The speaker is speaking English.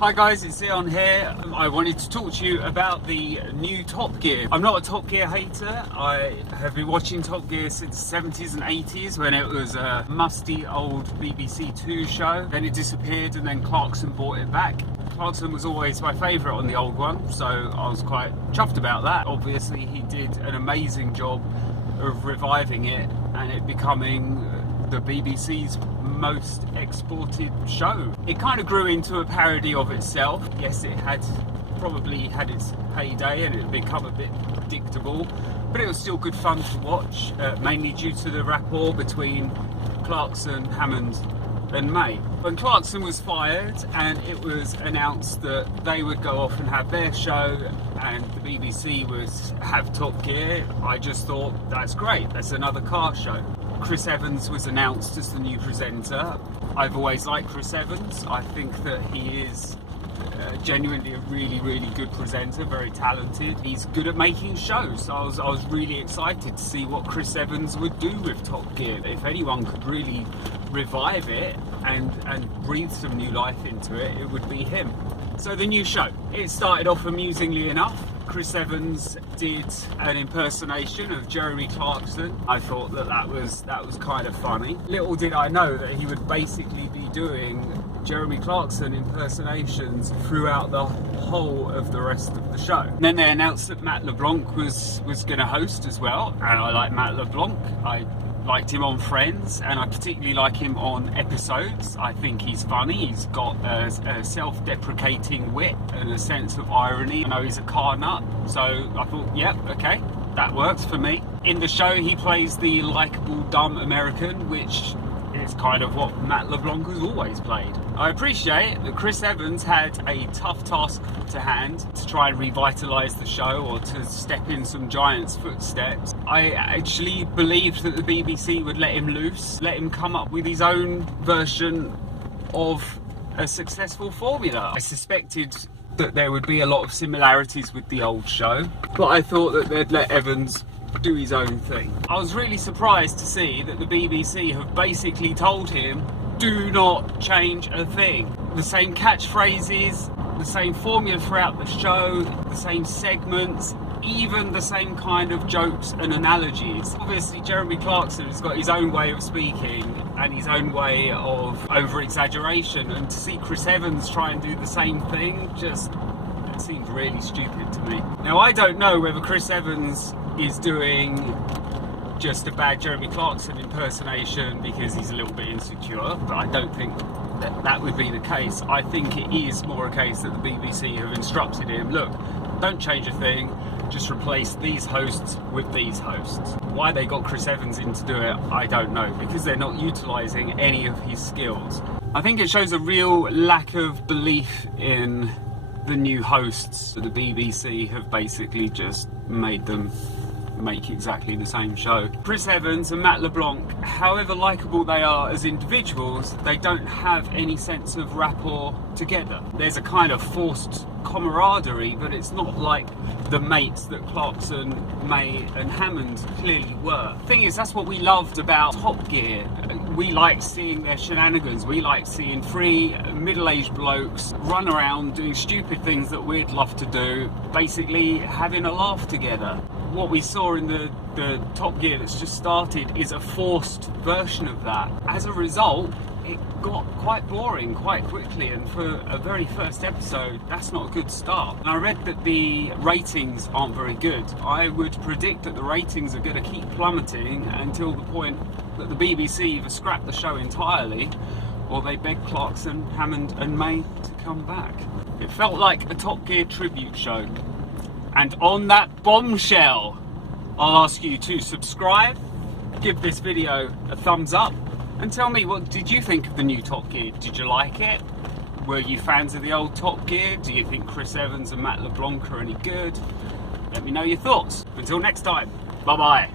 Hi guys, it's Leon here. I wanted to talk to you about the new Top Gear. I'm not a Top Gear hater. I have been watching Top Gear since the 70s and 80s when it was a musty old BBC Two show. Then it disappeared and then Clarkson brought it back. Clarkson was always my favourite on the old one, so I was quite chuffed about that. Obviously he did an amazing job of reviving it and it becoming the BBC's most exported show. It kind of grew into a parody of itself. Yes, it had probably had its heyday and it had become a bit predictable, but it was still good fun to watch, mainly due to the rapport between Clarkson, Hammond and May. When Clarkson was fired and it was announced that they would go off and have their show and the BBC would have Top Gear, I just thought, that's great, that's another car show. Chris Evans was announced as the new presenter. I've always liked Chris Evans. I think that he is genuinely a really good presenter, very talented. He's good at making shows, so I was really excited to see what Chris Evans would do with Top Gear. If anyone could really revive it and breathe some new life into it, it would be him. So the new show, it started off amusingly enough. Chris Evans did an impersonation of Jeremy Clarkson. I thought that was kind of funny. Little did I know that he would basically be doing Jeremy Clarkson impersonations throughout the whole of the rest of the show. And then they announced that Matt LeBlanc was going to host as well, and I like Matt LeBlanc. I liked him on Friends, and I particularly like him on Episodes. I think he's funny. He's got a self-deprecating wit and a sense of irony. I know he's a car nut, so I thought, yep, okay, that works for me. In the show, he plays the likeable dumb American, which is kind of what Matt LeBlanc has always played. I appreciate that Chris Evans had a tough task to hand to try and revitalise the show or to step in some giant's footsteps. I actually believed that the BBC would let him loose, let him come up with his own version of a successful formula. I suspected that there would be a lot of similarities with the old show, but I thought that they'd let Evans do his own thing. I was really surprised to see that the BBC have basically told him, do not change a thing. The same catchphrases, the same formula throughout the show, the same segments, even the same kind of jokes and analogies. Obviously Jeremy Clarkson has got his own way of speaking and his own way of over-exaggeration, and to see Chris Evans try and do the same thing just seemed really stupid to me. Now I don't know whether Chris Evans is doing just a bad Jeremy Clarkson impersonation because he's a little bit insecure, but I don't think that would be the case. I think it is more a case that the BBC have instructed him, look, don't change a thing, just replace these hosts with these hosts. Why they got Chris Evans in to do it, I don't know, because they're not utilising any of his skills. I think it shows a real lack of belief in the new hosts. The BBC have basically just made them make exactly the same show. Chris Evans and Matt LeBlanc, however likeable they are as individuals, they don't have any sense of rapport together. There's a kind of forced camaraderie, but it's not like the mates that Clarkson, May and Hammond clearly were. The thing is, that's what we loved about Top Gear. We liked seeing their shenanigans. We liked seeing three middle-aged blokes run around doing stupid things that we'd love to do, basically having a laugh together. What we saw in the Top Gear that's just started is a forced version of that. As a result, it got quite boring quite quickly, and for a very first episode, that's not a good start. And I read that the ratings aren't very good. I would predict that the ratings are going to keep plummeting until the point that the BBC either scrap the show entirely or they beg Clarkson, Hammond and May to come back. It felt like a Top Gear tribute show. And on that bombshell, I'll ask you to subscribe, give this video a thumbs up, and tell me, what did you think of the new Top Gear? Did you like it? Were you fans of the old Top Gear? Do you think Chris Evans and Matt LeBlanc are any good? Let me know your thoughts. Until next time, bye bye.